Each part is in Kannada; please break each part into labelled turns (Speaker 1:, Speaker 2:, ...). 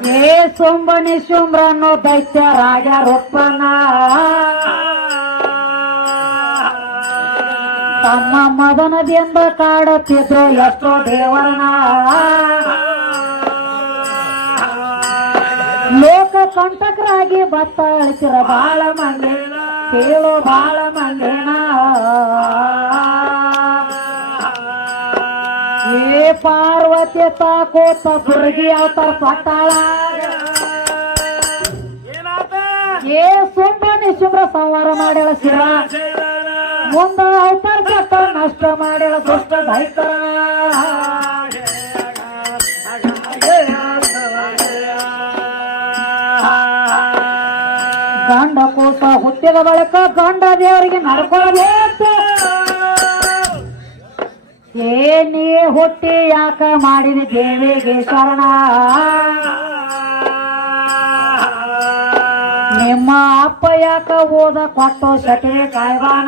Speaker 1: ಏ ಸೊಂಬನಿ ಶುಂಬ್ರನು ದೈತ್ಯ ರಾಜ ರೂಪನ ತಮ್ಮ ಮದನದಿಂದ ಕಾಡುತ್ತಿದ್ರು ಎಷ್ಟೋ ದೇವರನ ಲೋಕ ಕಂಟಕರಾಗಿ ಭತ್ತ ಅಳಿಸಿರ ಬಾಳ ಮಂದಿ ಕೇಳೋ ಬಾಳ ಮಂದಿನ ಏ ಪಾರ್ವತಿ ತಾಕೋತ ಬುರ್ಗಿ ಅವತಾರ ಪಟ್ಟಾಳ ಏ ಸೊಂಬನಿ ಶುಭ್ರ ಸಂವಾರ ಮಾಡ್ಯಾಳ ಶಿವ ಮುಂದ ಅವತಾರ ಪಟ್ಟ ನಷ್ಟ ಮಾಡ್ಯಾಳ ದುಷ್ಟ ದೈತರ ಗಂಡ ಕೂಸ ಹುಟ್ಟಿದ ಬಳಿಕ ಗಂಡ ದೇವರಿಗೆ ನಡ್ಕೊಳ್ಬೇಕು ಏನೇ ಹುಟ್ಟಿ ಯಾಕ ಮಾಡಿದ ದೇವಿಗೆ ಶರಣ ನಿಮ್ಮ ಅಪ್ಪ ಯಾಕ ಓದ ಕೊಟ್ಟು ಸಟಿ ಕಾಯ್ವಾನ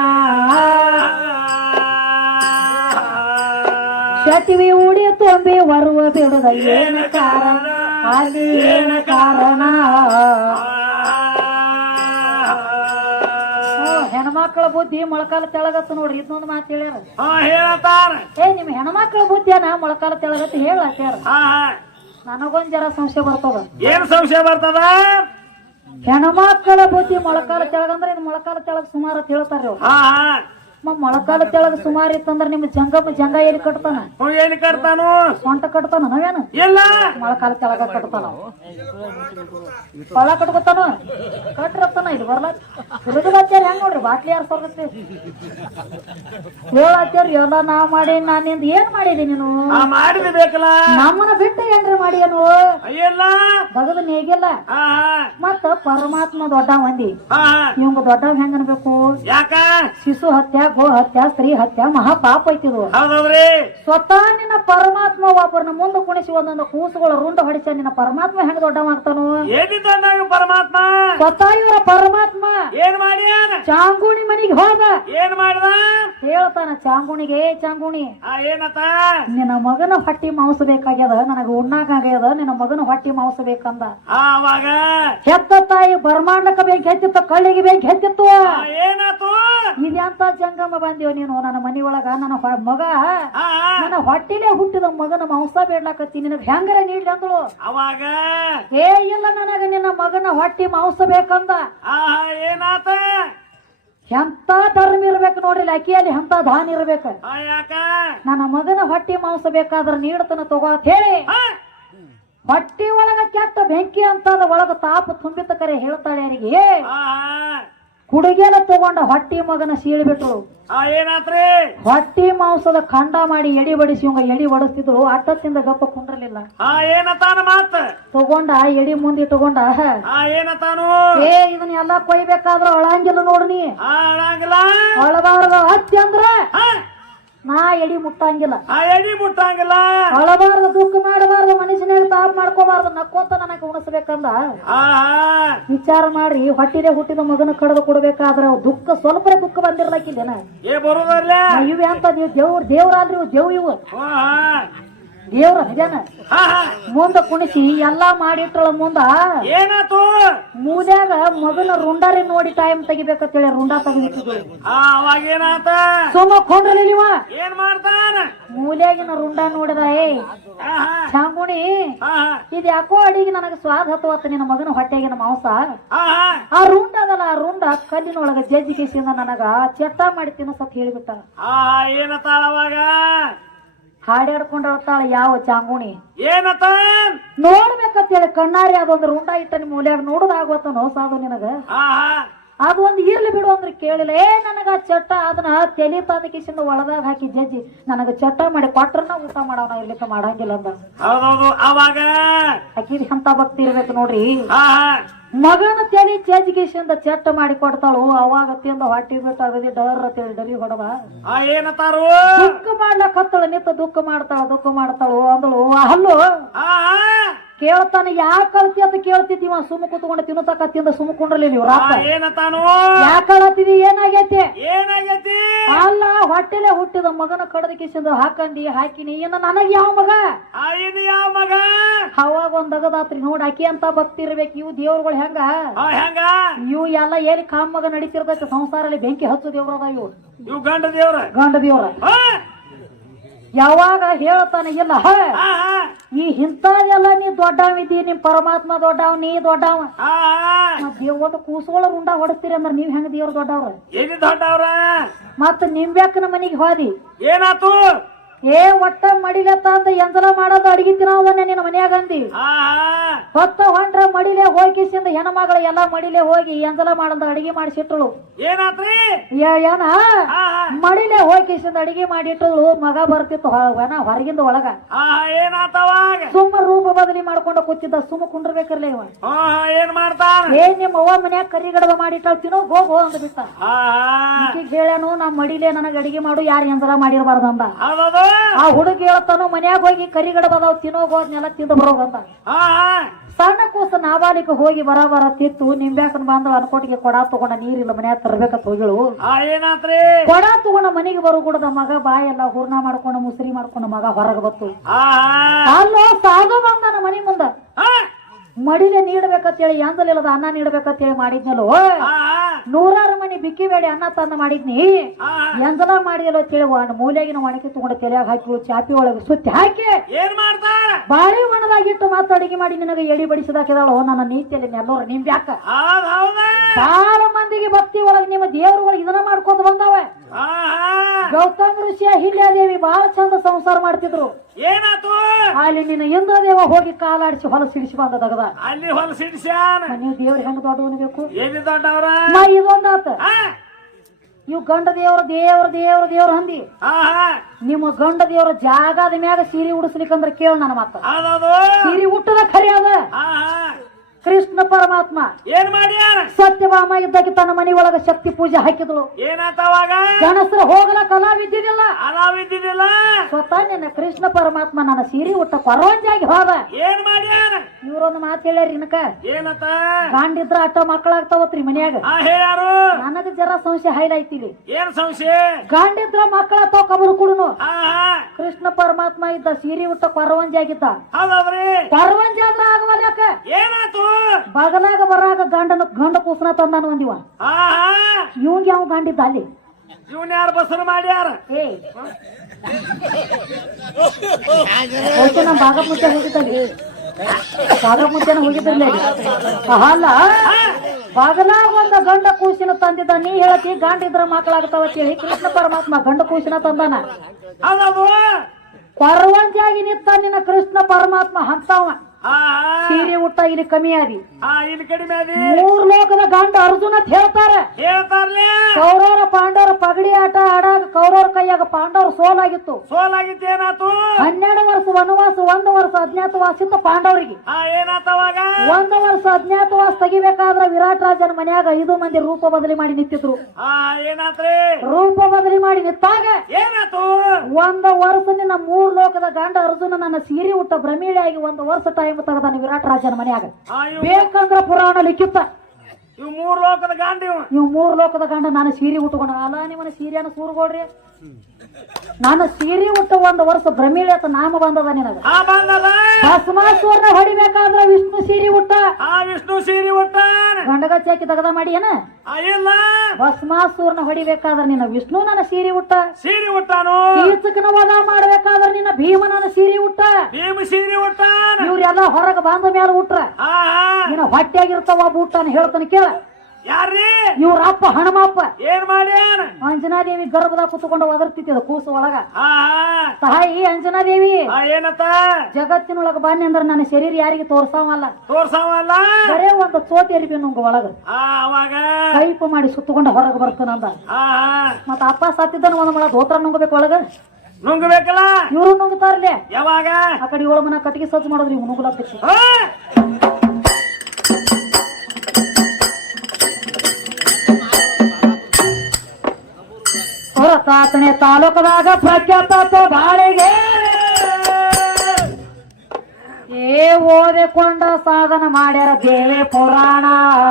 Speaker 1: ಸಟಿವಿ ಉಡಿ ತುಂಬಿ ಬರುವ ಬಿಡುದ ಏನ ಕಾರಣ ಅಲ್ಲಿ ಏನ ಕಾರಣ ಹೆಣ್ಮಕ್ಳ ಬುದ್ಧಿ ಮೊಳಕಾಲ ತೆಳಗತ್ತ ನೋಡ್ರಿ ಇದೊಂದು ಮಾತು ಹೇಳ್ಯಾರ ಏ ನಿಮ್ ಹೆಣ್ಮಕ್ಳ ಬುದ್ಧಿಯನ ಮೊಳಕಾಲ ತೆಳಗತ್ತ ಹೇಳತ್ತಾರ ನನಗೊಂದ್ ಜರ ಸಂಶಯ ಬರ್ತದ
Speaker 2: ಏನ್ ಸಂಶಯ ಬರ್ತದ
Speaker 1: ಹೆಣ್ಮಕ್ಳ ಬುದ್ಧಿ ಮೊಳಕಾಲ ತೆಳಗಂದ್ರ ಇದು ಮೊಳಕಾಲ ತೆಳಗ ಸುಮಾರು ಅಂತ ಹೇಳ್ತಾರ್ರಿ ಅವ್ರು ಮೊಳಕಾಲ ತೆಳಗ ಸುಮಾರು ಇತ್ತಂದ್ರ ನಿಮ್ ಜಂಗ ಎಲ್ಲಿ ಕಟ್ತಾನ
Speaker 2: ಏನ್ ಕಟ್ತಾನು
Speaker 1: ಸೊಂಟ ಕಟ್ತಾನ ನಾವೇನು
Speaker 2: ಇಲ್ಲ
Speaker 1: ಮೊಳಕಾಲ ತೆಳಗ ಕಟ್ತಾನ ಪಳ ಕಟ್ಕೊತಾನ ಕಟ್ರತ್ತಾನ ಇಲ್ಲಿ ಬರ್ಲ ಹುಡುಗಚ್ಚಾರ ಹೆಂಗ್ ನೋಡ್ರಿ ಬಾಟ್ಲಿ ಯಾರು ಸರ್ಗತ್ತೆ ಹೇಳತ್ತಾರ ಎಲ್ಲ ನಾ ಮಾಡಿ ನಾನಿಂದ ಏನ್ ಮಾಡಿದಿ ನೀನು
Speaker 2: ಮಾಡಿದ ಬೇಕಲ್ಲ
Speaker 1: ನಮ್ಮನ್ನ ಬಿಟ್ಟು ಏನ್ರಿ ಮಾಡಿ ಏನು
Speaker 2: ಇಲ್ಲ
Speaker 1: ಬಗದ ನೇಗಿಲ್ಲ ಮತ್ತ ಪರಮಾತ್ಮ ದೊಡ್ಡ ಮಂದಿ ಇವಂಗ ದೊಡ್ಡ ಹೆಂಗ ಅನ್ಬೇಕು
Speaker 2: ಯಾಕ
Speaker 1: ಶಿಶು ಹತ್ಯ ಗೋ ಹತ್ಯ ಸ್ತ್ರೀ ಹತ್ಯ ಮಹಾ ಪಾಪ ಐತಿದು
Speaker 2: ಹೌದೌದ್ರಿ
Speaker 1: ಸ್ವತಃ ನಿನ್ನ ಪರಮಾತ್ಮ ಒಬ್ಬರನ್ನ ಮುಂದೆ ಕುಣಿಸಿ ಒಂದೊಂದು ಕೂಸುಗಳ ರುಂಡ ಹೊಡಿಸ ನಿನ್ನ ಪರಮಾತ್ಮ ಹೆಂಗ ದೊಡ್ಡವಾಗ್ತಾನು
Speaker 2: ಏನಿದ್ದ ಪರಮಾತ್ಮ
Speaker 1: ಸ್ವತಃ ಇವರ ಪರಮಾತ್ಮ
Speaker 2: ಏನ್ ಮಾಡ್ಯಾನ
Speaker 1: ಚಾಂಗುಣಿ ಮನಿಗೆ ಹೋದ
Speaker 2: ಏನ್ ಮಾಡ್ದ
Speaker 1: ಹೇಳ್ತಾನ ಚಾಂಗುಣಿಗೆ ಚಾಂಗುಣಿ
Speaker 2: ಏನತ್ತ
Speaker 1: ನಿನ್ನ ಮಗನ ಹೊಟ್ಟಿ ಮಾಂಸ ಬೇಕಾಗ್ಯದ ನನಗ ಉಣ್ಣಾಕಾಗ್ಯದ ನಿನ್ನ ಮಗನ ಹೊಟ್ಟಿ ಮಾಂಸ ಬೇಕಂದ
Speaker 2: ಅವಾಗ
Speaker 1: ಹೆತ್ತ ತಾಯಿ ಬ್ರಹ್ಮಾಂಡಕ ಬೇಕ್ ಹೆಚ್ಚಿತ್ತು ಕಳ್ಳಿಗೆ ಬೇಕ್ ಹೆಚ್ಚಿತ್ತು
Speaker 2: ಏನಾತು
Speaker 1: ಇದೆಂತ ಜಂಗಮ ಬಂದೇವ್ ನೀನು ನನ್ನ ಮನಿ ಒಳಗ ನನ್ನ ಮಗ ನನ್ನ ಹೊಟ್ಟಿಲೆ ಹುಟ್ಟಿದ ಮಗನ ಮಾಂಸ ಬೇಡ್ಲಾಕತ್ತಿ ನಿನಗ ಹೆಂಗರ ನೀಡ್ಲಿ ಅಂದಳು
Speaker 2: ಅವಾಗ
Speaker 1: ಏ ಇಲ್ಲ ನನಗ ನಿನ್ನ ಮಗನ ಹೊಟ್ಟಿ ಮಾಂಸ ಬೇಕಂದ
Speaker 2: ಏನಾತ
Speaker 1: ಎಂತ ಧರ್ಮ ಇರ್ಬೇಕು ನೋಡ್ರಿ ಅಕ್ಕಿಯಲ್ಲಿ ಎಂತ ದಾನ ಇರ್ಬೇಕು
Speaker 2: ಯಾಕ
Speaker 1: ನನ್ನ ಮಗನ ಹೊಟ್ಟಿ ಮಾಂಸ ಬೇಕಾದ್ರ ನೀಡತನ ತಗೋ ಅಂತ ಹೇಳಿ ಹೊಟ್ಟಿ ಒಳಗ ಕೆಟ್ಟ ಬೆಂಕಿ ಅಂತದ ಒಳಗ ತಾಪ ತುಂಬಿತ ಕರೆ ಹೇಳ್ತಾಳೆ ಯಾರಿಗೆ ಕುಡುಗೆಲ್ಲ ತಗೊಂಡ ಹೊಟ್ಟಿ ಮಗನ ಸೀಳ್ಬಿಟ್ರು
Speaker 2: ಏನಾತ್ರಿ
Speaker 1: ಹೊಟ್ಟಿ ಮಾಂಸದ ಖಂಡ ಮಾಡಿ ಎಡಿ ಬಡಿಸಿ ಇವಂಗ ಎಡಿ ಬಡಿಸ್ತಿದ್ರು ಅಟ್ಟತ್ತಿಂದ ಗಪ್ಪ ಕುಂಡ್ರಲಿಲ್ಲ
Speaker 2: ಏನತಾನ ಮಾತ
Speaker 1: ತಗೊಂಡ ಎಡಿ ಮುಂದೆ ತಗೊಂಡ
Speaker 2: ಏನತಾನು
Speaker 1: ಏ ಇದನ್ನ ಎಲ್ಲಾ ಕೊಯ್ಬೇಕಾದ್ರ ಅಳಂಗಿಲ್ಲ ನೋಡ್ನಿ ಅಳಬಾರ್ದ ಹತ್ತಿ ಅಂದ್ರ ನಾ ಎಡಿ ಮುಟ್ಟಂಗಿಲ್ಲ
Speaker 2: ಎಡಿ ಮುಟ್ಟಂಗಿಲ್ಲ
Speaker 1: ಅಳಬಾರ್ದು ದುಃಖ ಮಾಡಬಾರ್ದು ಮನುಷ್ಯನಾಗ ತಾಪ್ ಮಾಡ್ಕೋಬಾರ್ದು ನಕ್ಕೋತ ನನಗ ಉಣಿಸ್ಬೇಕಂದ ವಿಚಾರ ಮಾಡ್ರಿ ಹೊಟ್ಟಿದೆ ಹುಟ್ಟಿದ ಮಗನ ಕಡ್ದು ಕೊಡ್ಬೇಕಾದ್ರ ದುಃಖ ಸ್ವಲ್ಪ ದುಃಖ ಬಂದಿರ್ಲಕ್ಕಿಲ್ಲೇನ ಇವೆ ಅಂತ ನೀವು ದೇವ್ರಾದ್ರಿ ದೇವ್ ಇವು ದೇವ್ರ ನಿಜಾನ ಮುಂದ ಕುಣಿಸಿ ಎಲ್ಲಾ ಮಾಡಿಟ್ರಳ ಮುಂದ
Speaker 2: ಏನಾತು
Speaker 1: ಮೂಲ್ಯಾಗ ಮಗನ ರುಂಡಾರಿ ನೋಡಿ ಟೈಮ್ ತೆಗಿಬೇಕಂತೇಳಿ ರುಂಡ ತೆಗಿತಿದ್ರು
Speaker 2: ಅವಾಗೇನಾತ
Speaker 1: ಸೋಮ ಕೊಂಡ್ರಲಿವ
Speaker 2: ಏನ್ ಮಾಡ್ತಾನ
Speaker 1: ಮೂಲ್ಯಾಗಿನ ರುಂಡ ನೋಡಿದ ಏ ಚಾಂಗುಣಿ ಇದ್ ಯಾಕೋ ಅಡಿಗೆ ನನಗ ಸ್ವಾದ ಹತ್ತುವತ್ತ ನಿನ್ನ ಮಗನ ಹೊಟ್ಟೆಗಿನ ಮಾಂಸ ಆ ರುಂಡ ಅದಲ್ಲ ಆ ರುಂಡ ಕಲ್ಲಿನೊಳಗ ಜಜ್ಜಿ ಕೇಸಿಂದ ನನಗ ಚಟ್ಟ ಮಾಡಿ ತಿನ್ನಸತ್ ಹೇಳಿಬಿಟ್ಟ
Speaker 2: ಏನತ್ತಾಳ ಅವಾಗ
Speaker 1: ಹಾಡ್ಯಾಡ್ಕೊಂಡಳ್ತಾಳ ಯಾವ ಚಾಂಗುಣಿ
Speaker 2: ಏನತ್ತ
Speaker 1: ನೋಡ್ಬೇಕಂತೇಳಿ ಕಣ್ಣಾರಿ ಅದೊಂದು ರುಂಡ ಇಟ್ಟ ನಿಮ್ ಮೂಲ್ಯಾಗ ನೋಡುದಾಗತ್ತ ನೋಸಾದು ನಿನಗ ಅದು ಒಂದು ಇರ್ಲಿ ಬಿಡು ಅಂದ್ರೆ ಕೇಳಿಲ್ಲ ಏ ನನಗ ಚಟ್ಟ ಅದನ್ನ ತೆಲಿ ತಂದ ಕಿಸಿಂದ ಒಳದಾಗ ಹಾಕಿ ಜಜ್ಜಿ ನನಗ ಚಟ್ಟ ಮಾಡಿ ಕೊಟ್ರನ ಊಟ ಮಾಡವನ ಇರ್ಲಿಕ್ಕ ಮಾಡಂಗಿಲ್ಲ ಅಂದ
Speaker 2: ಅವಾಗ
Speaker 1: ಆಕಿದ್ ಎಂತ ಭಕ್ತಿ ಇರ್ಬೇಕು ನೋಡ್ರಿ ಮಗನ ತೆಲಿ ಜಜ್ಜಿಗಿಸಿಂದ ಚಟ್ಟ ಮಾಡಿ ಕೊಡ್ತಾಳು ಅವಾಗ ತಿಂದ ಹೊಟ್ಟಿ ಬಿಟ್ಟು ಅಗದಿ ಡರ್ ಅಂತೇಳಿ ಡರಿ ಹೊಡವ
Speaker 2: ಏನತ್ತಾರು
Speaker 1: ದುಃಖ ಮಾಡ್ಲಕ್ ಹತ್ತಳು ನಿಂತ ದುಃಖ ಮಾಡ್ತಾಳು ಅಂದಳು ಹಲ್ಲು ಕೇಳ್ತಾನ ಯಾಕೆ ಕಳ್ತಿ ಅಂತ ಕೇಳ್ತಿದ್ದೀವ ಸುಮ್ಮ ಕುತ್ಕೊಂಡು ತಿನ್ನತಕ್ಕ ತಿಂದ ಸುಮ್ಮ ಕುಂಡ್ರಲಿಲ್ಲ ಯಾಕೆ ಕಳತಿದಿ ಏನಾಗೈತಿ ಅಲ್ಲ ಹೊಟ್ಟೆಲೆ ಹುಟ್ಟಿದ ಮಗನ ಕಡದ ಕಿಸಿಂದ ಹಾಕಿನಿ ಇನ್ನು ನನಗ ಯಾವ ಮಗ ಅವಾಗ ಒಂದ್ ಅಗದಾತ್ರಿ ನೋಡ್ ಅಕ್ಕಿ ಅಂತ ಭಕ್ತಿ ಇರ್ಬೇಕು. ಇವು ದೇವ್ರುಗಳು ಹೆಂಗ
Speaker 2: ಹೆಂಗ
Speaker 1: ಇವು ಎಲ್ಲ ಏನ್ ಕಾಮಗ ನಡೀತಿರ್ತೈತೆ ಸಂಸಾರಲ್ಲಿ ಬೆಂಕಿ ಹಚ್ಚು ದೇವ್ರದ ಇವು
Speaker 2: ಗಂಡ ದೇವ್ರ
Speaker 1: ಯಾವಾಗ ಹೇಳ್ತಾನೆ ಇಲ್ಲ ಈ ಇಂಥದೆಲ್ಲ ನೀ ದೊಡ್ಡವಿದ್ದಿ, ನಿಮ್ ಪರಮಾತ್ಮ ದೊಡ್ಡವ, ನೀ ದೊಡ್ಡವ. ಒಂದು ಕೂಸುಗಳ ರುಂಡ ಹೊಡಿಸ್ತೀರಿ ಅಂದ್ರ ನೀವ್ ಹೆಂಗ ದೇವ್ರ ದೊಡ್ಡವ್ರ?
Speaker 2: ಏನಿ ದೊಡ್ಡವ್ರ?
Speaker 1: ಮತ್ತ ನಿಂಬ್ಯಾಕನ ಮನಿಗೆ ಹೋದಿ
Speaker 2: ಏನಾತು?
Speaker 1: ಒಟ್ಟ ಮಡಿಲತ್ತ ಅಂತ ಎಂದಲ ಮಾಡೋದು ಅಡಿಗೆ ತಿನ್ನೋದನ್ನೇ ನಿನ್ನ ಮನ್ಯಾಗ ಅಂದಿ. ಹೊತ್ತ ಹೊಂಟ್ರ ಮಡಿಲೆ ಹೋಗಿಸಿಂದ ಹೆಣ್ಮಗಳು ಎಲ್ಲಾ ಮಡಿಲೆ ಹೋಗಿ ಎಂದಲ ಮಾಡದ ಅಡಿಗೆ ಮಾಡಿಸಿಟ್ಟಳು.
Speaker 2: ಏನಾತ್ರಿ?
Speaker 1: ಏನ ಮಡಿಲೆ ಹೋಗಿಸಿಂದ ಅಡಿಗೆ ಮಾಡಿಟ್ಟಳು. ಮಗ ಬರ್ತಿತ್ತು ಹೊರಗಿಂದ ಒಳಗ. ಸುಮ್ಮ ರೂಪ ಬದಲಿ ಮಾಡ್ಕೊಂಡ ಕೂತಿದ್ದ. ಸುಮ್ಮ ಕುಂಡ್ರಬೇಕರ್ಲಿ ಇವ.
Speaker 2: ಏನ್ ಮಾಡ್ತಾನ?
Speaker 1: ನಿಮ್ಮ ಅವ್ವ ಮನ್ಯಾಗ ಕರಿಗಡಬ ಮಾಡಿಟ್ಟಳು, ತಿನ್ನೋ ಹೋಗೋ ಅಂದ ಬಿಟ್ಟ. ಹೇಳನು ನಾ ಮಡಿಲೆ ನನಗ ಅಡಿಗೆ ಮಾಡು, ಯಾರು ಎಂದಲ ಮಾಡಿರ್ಬಾರ್ದು ಅಂದ. ಆ ಹುಡುಗಿ ಹೇಳ್ತಾನು ಮನ್ಯಾಗ ಹೋಗಿ ಕರಿಗಡಬದಾವ್ ತಿನ್ನೋಗೋದ್ನೆಲ್ಲ ತಿಂದು ಬರೋಗಂತ. ಸಣ್ಣ ಕೂಸ ನಾಬಾಲಿಕ ಹೋಗಿ ಬರ ತಿತ್ತು ನಿಂಬ್ಯಾಕನ್ ಬಂದ ಅನ್ಕೋಟಿಗೆ ಕೊಡ ತಗೊಂಡ ನೀರಿಲ್ಲ ಮನ್ಯಾಗ ತರ್ಬೇಕಂತ ಹೋಗಿಳು. ಕೊಡ ತಗೊಂಡ ಮನೆಗೆ ಬರೋಗುಡದ ಮಗ ಬಾಯೆಲ್ಲ ಹೂರ್ಣ ಮಾಡ್ಕೊಂಡು ಮುಸ್ರಿ ಮಾಡ್ಕೊಂಡು ಮಗ ಹೊರಗೆ ಬತ್ತು. ಅಲ್ಲೋ ಸಾಗು ಬಂದನ ಮನಿ ಮುಂದ. ಮಡಿಲೆ ನೀಡ್ಬೇಕಂತೇಳಿ ಎಂದಲಿಲ್ಲದ ಅನ್ನ ನೀಡ್ಬೇಕಂತೇಳಿ ಮಾಡಿದ್ನಲ್ಲೋ. 100 ಮನಿ ಬಿಕ್ಕಿ ಬೇಡಿ ಅನ್ನ ತಂದ ಮಾಡಿದ್ನಿ. ಎಂದಲ ಮಾಡಿದಲ್ಲ ಅಂತೇಳಿ ಮೂಲೆಗಿನ ಒಣಗಿ ತಗೊಂಡು ತಲೆಯಾಗ ಹಾಕಿ ಚಾಪಿ ಒಳಗೆ ಸುತ್ತಿ ಹಾಕಿ ಬಾಳಿ ಒಣದಾಗಿಟ್ಟು ಮಾತು ಅಡಿಗೆ ಮಾಡಿ ನಿನಗೆ ಎಡಿ ಬಡಿಸಿದಾಕಿದಾಳು. ನನ್ನ ನೀತಿಯಲ್ಲಿ ಎಲ್ಲರೂ ನಿಂಬ್ಯಾಕ ಬಾಳ ಮಂದಿಗೆ ಭಕ್ತಿ ಒಳಗೆ ನಿಮ್ಮ ದೇವ್ರೊಳಗೆ ಇದನ್ನ ಮಾಡ್ಕೊಂಡ್ ಬಂದಾವ. ಗೌತಮ್ ಋಷಿಯ ಹಿಲ್ಯಾದೇವಿ ಬಹಳ ಚಂದ ಸಂಸಾರ ಮಾಡ್ತಿದ್ರು.
Speaker 2: ಏನಾತು?
Speaker 1: ಅಲ್ಲಿ ನಿನ್ನ ಇಂದ್ರದೇವ ಹೋಗಿ ಕಾಲಾಡಿಸಿ ಹೊಲ ಸಿಡಿಸಿ ಬಂದದಗದ.
Speaker 2: ಅಲ್ಲಿ ಹೊಲ ಸಿಡಿಸ್ಯಾನ.
Speaker 1: ನೀವು ದೇವ್ರ ಹೆಂಗ ದೊಡ್ಡವನು ಬೇಕು?
Speaker 2: ಏನಿ ದೊಡ್ಡವ್ರ?
Speaker 1: ಇದೊಂದಾತ. ಇವ್ ಗಂಡ ದೇವ್ರ ಅಂದಿ. ನಿಮ್ಮ ಗಂಡ ದೇವ್ರ ಜಾಗದ ಮ್ಯಾಗ ಸೀರೆ ಉಡಿಸ್ಲಿಕ್ಕಂದ್ರ ಕೇಳ ನನ್ನ ಮಾತ. ಸೀರೆ ಉಟ್ಟದ ಖರೆ ಅದ. ಕೃಷ್ಣ ಪರಮಾತ್ಮ
Speaker 2: ಏನ್ ಮಾಡ್ಯಾರ?
Speaker 1: ಸತ್ಯಭಾಮ ಇದ್ದಕ್ಕೆ ತನ್ನ ಮನಿ ಒಳಗ ಶಕ್ತಿ ಪೂಜೆ ಹಾಕಿದಳು.
Speaker 2: ಏನಾತವಾಗ?
Speaker 1: ಗಣಸರ ಹೋಗಲ ಕಲಾವಿದ್ದಿದ್ದಿಲ್ಲ. ಸ್ವತಃ ನಿನ್ನ ಕೃಷ್ಣ ಪರಮಾತ್ಮ ನನ್ನ ಸೀರೆ ಉಟ್ಟ ಪರವಂಜಾಗಿ ಹೋದ.
Speaker 2: ಏನ್ ಮಾಡ್ಯಾರ?
Speaker 1: ಇವ್ರೊಂದು ಮಾತು ಹೇಳ್ಯಾರ ಇನಕ.
Speaker 2: ಏನತ?
Speaker 1: ಗಂಡಿದ್ರ ಅಟ್ಟ ಮಕ್ಕಳಾಗ್ತಾವತ್ರಿ ಮನ್ಯಾಗ.
Speaker 2: ಹೇಳ್ಯಾರು.
Speaker 1: ನನಗ ಜರ ಸಂಶಯ ಹೈಲೈತಿಲಿ.
Speaker 2: ಏನ್ ಸಂಶಯ?
Speaker 1: ಗಂಡಿದ್ರ ಮಕ್ಕಳಾಗ್ತಾವ ಕಬರು ಕುಡುನು. ಕೃಷ್ಣ ಪರಮಾತ್ಮ ಇದ್ದ ಸೀರೆ ಉಟ್ಟ ಪರವಂಜಾಗಿದ್ದ. ಪರವಂಜಾದ್ರ ಆಗವಲ್ಯಾಕ?
Speaker 2: ಏನಾತು?
Speaker 1: ಬಗಲಾಗ ಬರಾಗ ಗಂಡ ಕೂಸನ ತಂದಾನು ಅಂದಿವ. ಇವಂಗ ಯಾವ ಗಂಡಿದ್ದ ಅಲ್ಲಿ?
Speaker 2: ಇವನ್ ಯಾರು ಬಸರು ಮಾಡ್ಯಾರ?
Speaker 1: ನಮ್ ಬಾಗ ಮುಂಚೆ ಹೋಗಿದ್ದಲ್ಲಿ ಬಾಗ ಮುಂಚೆನ ಹೋಗಿದ್ರಲ್ಲ. ಅಲ್ಲ ಬಗಲಾಗ ಒಂದ ಗಂಡ ಕೂಸಿನ ತಂದಿದ್ದ. ನೀ ಹೇಳತಿ ಗಂಡಿದ್ರ ಮಕ್ಕಳಾಗ್ತಾವ ಹೇಳಿ ಕೃಷ್ಣ ಪರಮಾತ್ಮ ಗಂಡ ಕೂಸಿನ ತಂದಾನ. ಪರವಂಜಾಗಿ ನಿಂತ ನಿನ್ನ ಕೃಷ್ಣ ಪರಮಾತ್ಮ ಹಂತವ. ಸೀರೆ ಉಟ್ಟ ಇಲ್ಲಿ ಕಮ್ಮಿ ಆದಿ.
Speaker 2: ಇಲ್ಲಿ ಕಡಿಮೆ ಆದಿ.
Speaker 1: 3 ಲೋಕದ ಗಂಡ ಅರ್ಜುನ ಹೇಳ್ತಾರೆ. ಕೌರವರ ಪಾಂಡವರ ಪಗಡಿ ಆಟ ಆಡಾಗ ಕೌರವರ ಕೈಯಾಗ ಪಾಂಡವರು ಸೋಲಾಗಿತ್ತು.
Speaker 2: ಏನಾತು?
Speaker 1: 12 ವರ್ಷ ವನವಾಸ, 1 ವರ್ಷ ಅಜ್ಞಾತವಾಸ ಇತ್ತು ಪಾಂಡವರಿಗೆ.
Speaker 2: ಏನಾತವಾಗ?
Speaker 1: 1 ವರ್ಷ ಅಜ್ಞಾತವಾಸ ತೆಗಿಬೇಕಾದ್ರೆ ವಿರಾಟ್ ರಾಜನ ಮನ್ಯಾಗ 5 ಮಂದಿ ರೂಪ ಬದಲಿ ಮಾಡಿ ನಿಂತಿದ್ರು.
Speaker 2: ಏನಾತ್ರಿ?
Speaker 1: ರೂಪ ಬದಲಿ ಮಾಡಿ ನಿಂತಾಗ
Speaker 2: ಏನಾತು?
Speaker 1: 1 ವರ್ಷ ನಿನ್ನ 3 ಲೋಕದ ಗಂಡ ಅರ್ಜುನ ನನ್ನ ಸೀರೆ ಉಟ್ಟ ಭ್ರಮಿಳಿಯಾಗಿ 1 ವರ್ಷ ಟೈಮ್ ತಗದಾನ ವಿರಾಟ್ ರಾಜನ ಮನ್ಯಾಗ. ಬೇಕಂದ್ರ ಪುರಾಣ ಲಿಖಿತ.
Speaker 2: ಇವ್ 3 ಲೋಕದ ಗಂಡ.
Speaker 1: ಇವ್ 3 ಲೋಕದ ಗಂಡ ನಾನು ಸೀರೆ ಉಟ್ಕೊಂಡ. ಅಲ್ಲ ನಿಮ್ಮನ ಸೀರೆಯನ್ನು ಸೂರ್ಗೋಡ್ರಿ. ನಾನು ಸೀರೆ ಉಟ್ಟ 1 ವರ್ಷ ಭ್ರಮಿಳಿ ಅಂತ ನಾಮ ಬಂದದ ನಿನಗ. ಭಸ್ಮಾಸುರನ ಹೊಡಿಬೇಕಾದ್ರ ವಿಷ್ಣು ಸೀರೆ ಉಟ್ಟ.
Speaker 2: ವಿಷ್ಣು ಸೀರೆ ಉಟ್ಟ.
Speaker 1: ಗಂಡಗಚ್ಚಿ ಹಾಕಿ ತಗದ ಮಾಡಿ ಏನ? ಭಸ್ಮಾಸುರನ ಹೊಡಿಬೇಕಾದ್ರ ನಿನ್ನ ವಿಷ್ಣು ನನ್ನ ಸೀರೆ ಉಟ್ಟ.
Speaker 2: ಸೀರೆ ಉಟ್ಟಾನು.
Speaker 1: ಕೀಚಕನ ವಧ ಮಾಡ್ಬೇಕಾದ್ರ ನಿನ್ನ ಭೀಮ ನನ್ನ ಸೀರೆ ಉಟ್ಟ.
Speaker 2: ಭೀಮ ಸೀರೆ ಉಟ್ಟ.
Speaker 1: ಇವ್ರೆಲ್ಲ ಹೊರಗ ಬಂದ ಮೇಲೆ ಉಟ್ರ ನಿನ್ನ ಹೊಟ್ಟೆಯಾಗಿರ್ತಾವ ಬುಟ್ಟಾನ. ಹೇಳ್ತಾನೆ ಕೇಳ.
Speaker 2: ಯಾರ್ರೀ?
Speaker 1: ಇವ್ರಪ್ಪ ಹಣಮಪ್ಪ
Speaker 2: ಏನ್ ಮಾಡ್ಯಾನ?
Speaker 1: ಅಂಜನಾದೇವಿ ಗರ್ಭದಾಗ ಕುತ್ಕೊಂಡು ಒದರ್ತಿದ್ದ ಕೂಸು ಒಳಗ. ಸಹಾಯಿ ಅಂಜನಾದೇವಿ
Speaker 2: ಏನತ್ತ?
Speaker 1: ಜಗತ್ತಿನೊಳಗ ಬನ್ನಿ ಅಂದ್ರ ನನ್ನ ಶರೀರ ಯಾರಿಗೆ ತೋರ್ಸಾವಲ್ಲ. ಬರೇ ಒಂದು ಚೋಟಿ ಅರಿಬಿ ನುಂಗ ಒಳಗ ಕೈಪ ಮಾಡಿ ಸುತ್ತಕೊಂಡು ಹೊರಗೆ ಬರ್ತಾನಂದ. ಮತ್ತ ಅಪ್ಪ ಸತ್ತಿದ್ದನ ಒಂದ್ ಮಳ ಧೋತ್ರ ನುಂಗಬೇಕು ಒಳಗ.
Speaker 2: ನುಂಗಬೇಕಲ್ಲ?
Speaker 1: ಇವ್ರು ನುಂಗ್ತಾರಲ್ಲೇ.
Speaker 2: ಯಾವಾಗ?
Speaker 1: ಆ ಕಡೆ 7 ಮನ ಕಟ್ಟಿಗೆ ಸಜ್ಜು ಮಾಡೋದ್ರಿ ಇವ್ ನುಂಗ್ಲಾಗ್ತಿತ್ತು. ಹೊರತಾತಣೆ ತಾಲೂಕದಾಗ ಪ್ರಖ್ಯಾತ ಬಾಳಿಗೆ ಓದಿಕೊಂಡ ಸಾಧನ ಮಾಡ್ಯಾರ ದೇವಿ ಪುರಾಣ.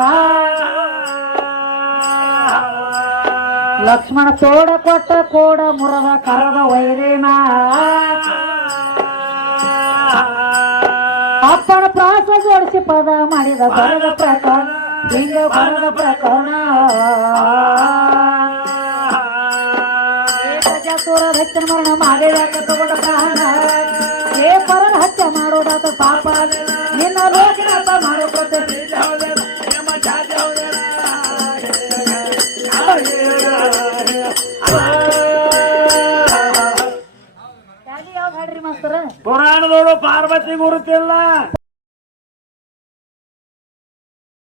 Speaker 1: ಲಕ್ಷ್ಮಣ ತೋಡ ಕೊಟ್ಟ ಕೋಡ ಮುರದ ಕರದ ವೈರಿನ ಅಪ್ಪನ ಪ್ರಾಸ ಜೋಡಿಸಿ ಪದ ಮಾಡಿದ ಬರದ ಪ್ರಕರಣ ಹಿಂಗ ಬರದ ಪ್ರಕರಣ ಸೂರ ಹಚ್ಚನ ಮರಣ ಮಾಡಿದ ತಗೊಂಡ ಪ್ರಾಣ ಏ ಪರನ ಹತ್ಯೆ ಮಾಡೋದಾತ ಪಾಪ ನಿನ್ನ ಲೋಕನಾಥ ಮಾಡೋ ಪ್ರತಿ ಯಾವ್ದು ಹಾಡ್ರಿ ಮಾಸ್ತರ
Speaker 2: ಪುರಾಣದವರು ಪಾರ್ವತಿ ಗುರುತಿಲ್ಲ